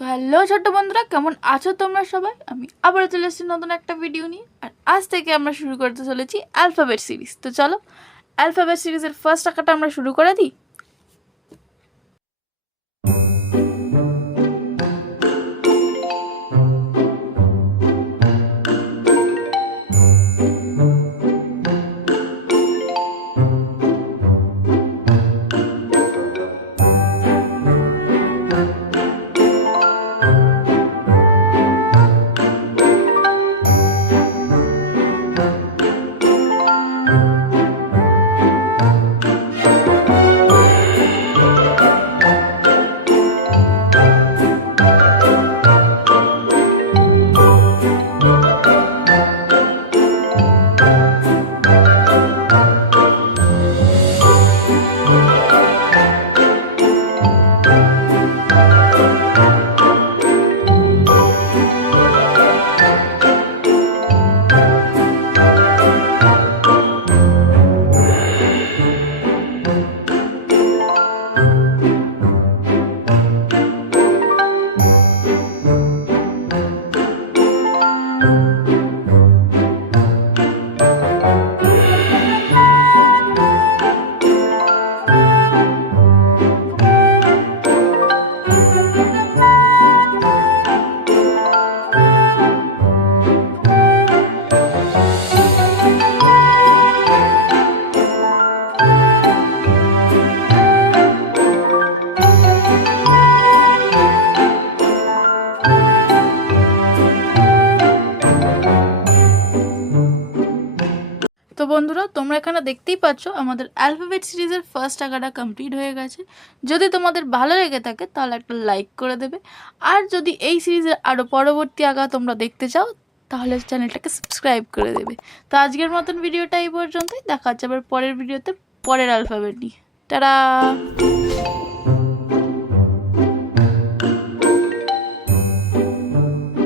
তো হ্যালো ছোট্ট বন্ধুরা, কেমন আছো তোমরা সবাই? আমি আবারও চলে এসেছি নতুন একটা ভিডিও নিয়ে। আর আজ থেকে আমরা শুরু করতে চলেছি অ্যালফাবেট সিরিজ। তো চলো অ্যালফাবেট সিরিজের ফার্স্ট আঁকাটা আমরা শুরু করে দিই। তো বন্ধুরা, তোমরা এখানে দেখতেই পাচ্ছ আমাদের অ্যালফাবেট সিরিজের ফার্স্ট আঁকাটা কমপ্লিট হয়ে গেছে। যদি তোমাদের ভালো লেগে থাকে তাহলে একটা লাইক করে দেবে, আর যদি এই সিরিজের আরও পরবর্তী আঁকা তোমরা দেখতে চাও তাহলে চ্যানেলটাকে সাবস্ক্রাইব করে দেবে। তো আজকের মতন ভিডিওটা এই পর্যন্তই। দেখা হচ্ছে আবার পরের ভিডিওতে পরের অ্যালফাবেট নিয়ে। টাটা।